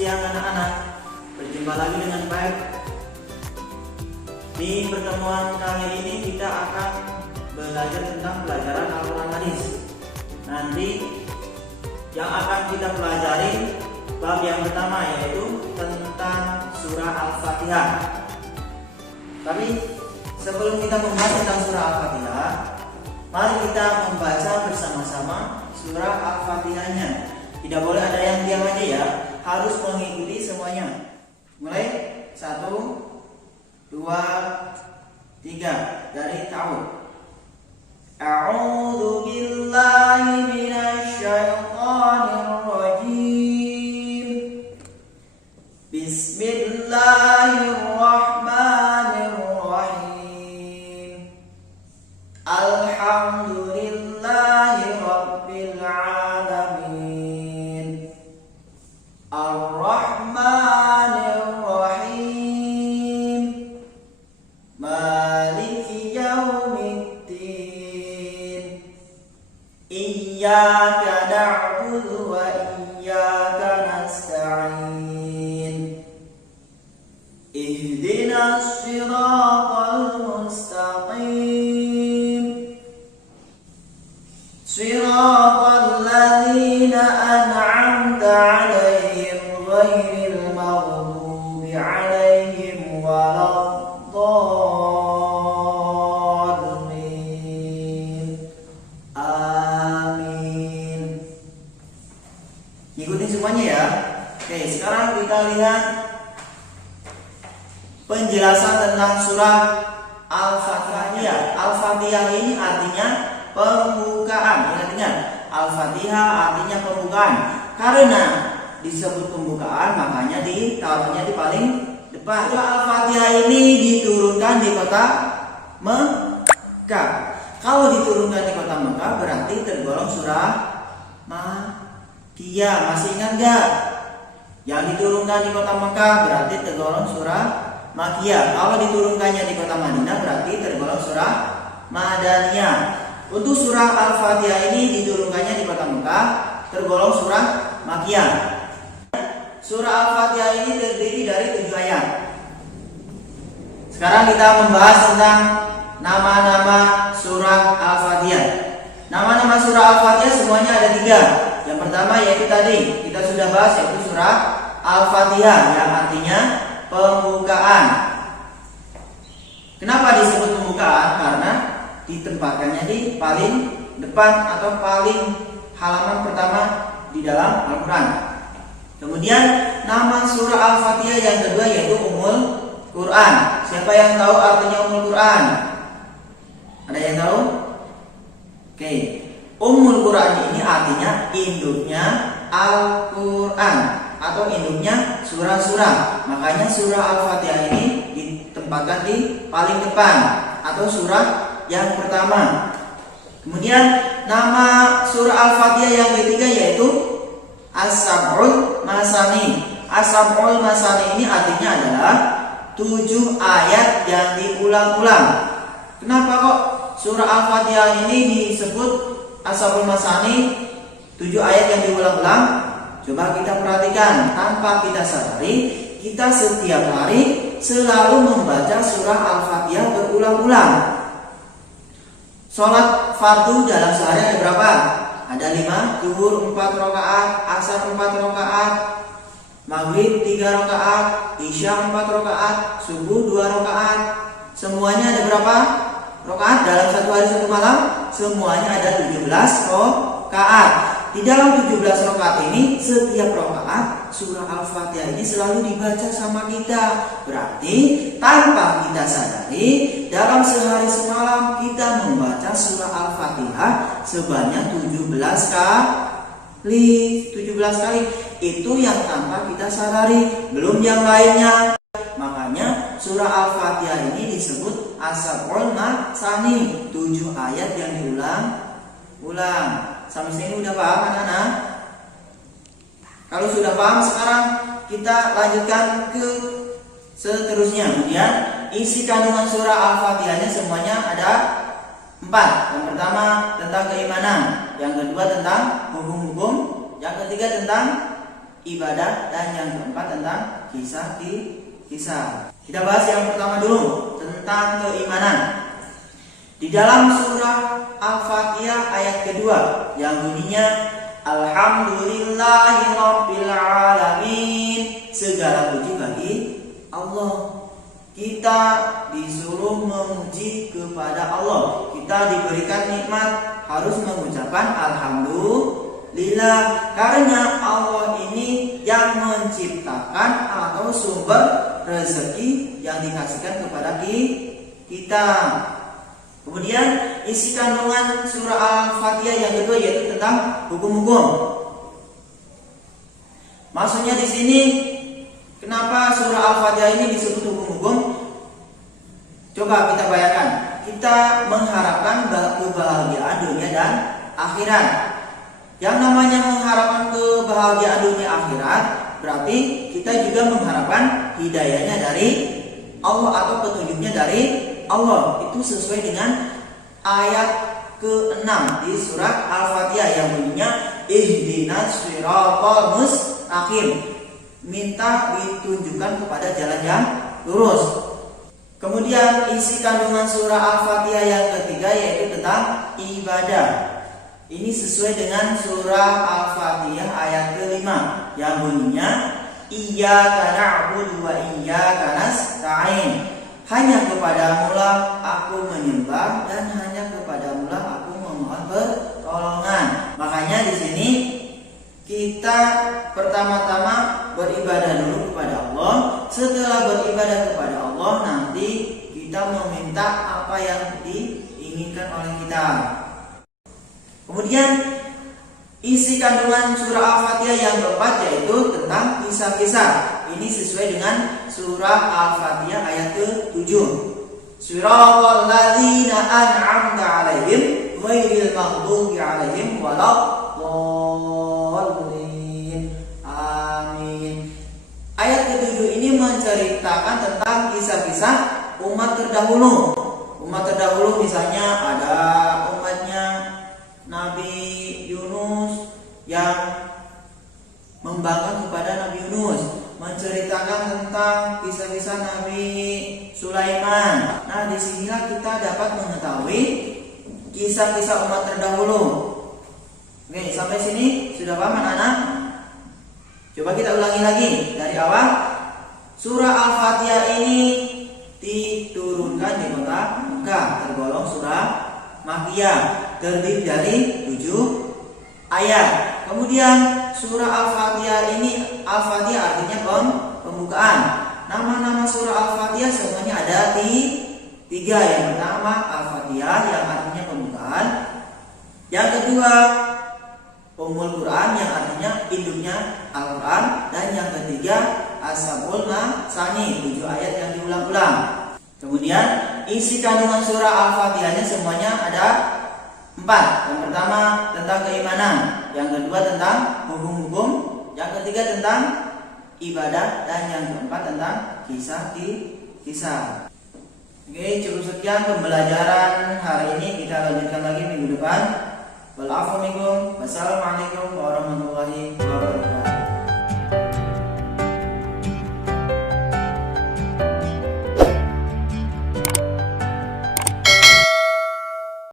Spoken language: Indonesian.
siang anak-anak, berjumpa lagi dengan baik. Di pertemuan kali ini kita akan belajar tentang pelajaran Al-Quran Hadis. Nanti yang akan kita pelajari bab yang pertama, yaitu tentang surah Al-Fatihah. Tapi sebelum kita membahas tentang surah Al-Fatihah, mari kita membaca bersama-sama surah Al-Fatihahnya. Tidak boleh ada yang diam aja ya, harus mengikuti semuanya. Mulai 1, 2, 3 dari ta'awudz. A'udzu billahi minasy syaithanir rajim. Bismillahirrahmanirrahim. Alhamdulillahi rabbil alamin. Ar-Rahmanir-Rahim. Maliki yaumiddin. Iyyaka na'budu wa iyyaka nasta'in. Ihdinas siratal mustaqim. Siratal ladzina an'amta 'alaihim ghairil maghdubi 'alaihim waladdallin. Amin. Ikutin semuanya ya. Oke, sekarang kita lihat penjelasan tentang surah Al-Fatihah. Al-Fatihah ini artinya pembukaan. Ingat-ingat, Al-Fatihah artinya pembukaan. Karena disebut pembukaan, makanya ditaruhnya di paling depan. Surah Al-Fatihah ini diturunkan di kota Mekah. Kalau diturunkan di kota Mekah berarti tergolong surah Makkiyah. Masih ingat gak? Yang diturunkan di kota Mekah berarti tergolong surah Makkiyah. Kalau diturunkannya di kota Madinah berarti tergolong surah Madaniyah. Untuk surah Al-Fatihah ini diturunkannya di kota Mekah, tergolong surah Makkiyah. Surah Al-Fatihah ini terdiri dari 7 ayat. Sekarang kita membahas tentang nama-nama surah Al-Fatihah. Nama-nama surah Al-Fatihah semuanya ada 3. Yang pertama yaitu tadi kita sudah bahas, yaitu surah Al-Fatihah yang artinya pembukaan. Kenapa disebut pembukaan? Karena ditempatkannya di paling depan atau paling halaman pertama di dalam Al-Quran. Kemudian nama surah Al-Fatihah yang kedua yaitu Ummul Quran. Siapa yang tahu artinya Ummul Quran? Ada yang tahu? Oke. Ummul Quran ini artinya induknya Al-Quran atau induknya surah-surah. Makanya surah Al-Fatihah ini ditempatkan di paling depan atau surah yang pertama. Kemudian nama surah Al-Fatihah yang ketiga yaitu As-Sab'ul Masani. As-Sab'ul Masani ini artinya adalah 7 ayat yang diulang-ulang. Kenapa kok surah Al-Fatihah ini disebut As-Sab'ul Masani, 7 ayat yang diulang-ulang? Coba kita perhatikan, tanpa kita sadari, kita setiap hari selalu membaca surah Al-Fatihah berulang-ulang. Sholat fardu dalam sehari ada berapa? Ada 5, zuhur 4 rakaat, asar 4 rakaat, maghrib 3 rakaat, isya 4 rakaat, subuh 2 rakaat. Semuanya ada berapa rakaat dalam satu hari satu malam? Semuanya ada 17 rakaat. Di dalam 17 rakaat ini, setiap rakaat surah Al-Fatihah ini selalu dibaca sama kita. Berarti tanpa kita sadari, dalam sehari semalam kita membaca surah Al-Fatihah sebanyak 17 kali. 17 kali itu yang tanpa kita sadari, belum yang lainnya. Makanya surah Al-Fatihah ini disebut As-Sab'ul Masani, 7 ayat yang diulang-ulang. Sampai sini udah paham anak-anak? Kalau sudah paham, sekarang kita lanjutkan ke seterusnya. Kemudian isi kandungan surah Al-Fatihahnya semuanya ada 4. Yang pertama tentang keimanan, yang kedua tentang hukum-hukum, yang ketiga tentang ibadah, dan yang keempat tentang kisah. Kita bahas yang pertama dulu tentang keimanan. Di dalam surah Al-Fatihah ayat kedua yang bunyinya Alhamdulillahirabbil alamin, segala puji bagi Allah. Kita disuruh memuji kepada Allah. Kita diberikan nikmat harus mengucapkan alhamdulillah, karena Allah ini yang menciptakan atau sumber rezeki yang dikasihkan kepada kita. Kemudian isi kandungan surah Al-Fatihah yang kedua yaitu tentang hukum-hukum. Maksudnya di sini kenapa surah Al-Fatihah ini disebut hukum-hukum? Coba kita bayangkan, kita mengharapkan kebahagiaan dunia dan akhirat. Yang namanya mengharapkan kebahagiaan dunia akhirat berarti kita juga mengharapkan hidayahnya dari Allah atau petunjuknya dari Allah. Itu sesuai dengan ayat ke-6 di surat Al-Fatihah yang bunyinya ihdinas siratal mustaqim, minta ditunjukkan kepada jalan yang lurus. Kemudian isi kandungan surah Al-Fatihah yang ketiga yaitu tentang ibadah. Ini sesuai dengan surah Al-Fatihah ayat ke-5 yang bunyinya iyyaka na'budu wa iyyaka nasta'in. Hanya kepadamu lah aku menyembah dan hanya kepadamu lah aku memohon pertolongan. Makanya di sini kita pertama-tama beribadah dulu kepada Allah. Setelah beribadah kepada Allah, nanti kita meminta apa yang diinginkan oleh kita. Kemudian isi kandungan surah Al-Fatihah yang keempat yaitu tentang kisah-kisah. Ini sesuai dengan surah Al-Fatihah ayat ke-7. Siratal ladzina an'amta 'alaihim ghairil maghdubi 'alaihim waladdallin. Amin. Ayat ke-7 ini menceritakan tentang kisah-kisah umat terdahulu. Umat terdahulu misalnya ada umatnya Nabi Yunus yang membanggakan kepada Nabi Yunus, menceritakan tentang kisah-kisah Nabi Sulaiman. Nah, disinilah kita dapat mengetahui kisah-kisah umat terdahulu. Oke, sampai sini sudah paham anak-anak? Coba kita ulangi lagi dari awal. Surah Al-Fatihah ini diturunkan di kota Mekah, tergolong surah Makkiyah, terdiri dari 7 ayat. Kemudian surah Al-Fatihah ini, Al-Fatihah artinya pembukaan. Nama-nama surah Al-Fatihah semuanya ada di 3. Yang pertama Al-Fatihah yang artinya pembukaan. Yang kedua Ummul Quran yang artinya induknya Al-Quran. Dan yang ketiga As-Sab'ul Masani, 7 ayat yang diulang-ulang. Kemudian isi kandungan surah Al-Fatihahnya semuanya ada 4. Yang pertama tentang keimanan, yang kedua tentang hukum-hukum, yang ketiga tentang ibadah, dan yang keempat tentang kisah. Oke, cukup sekian pembelajaran hari ini. Kita lanjutkan lagi minggu depan. Wassalamualaikum warahmatullahi wabarakatuh.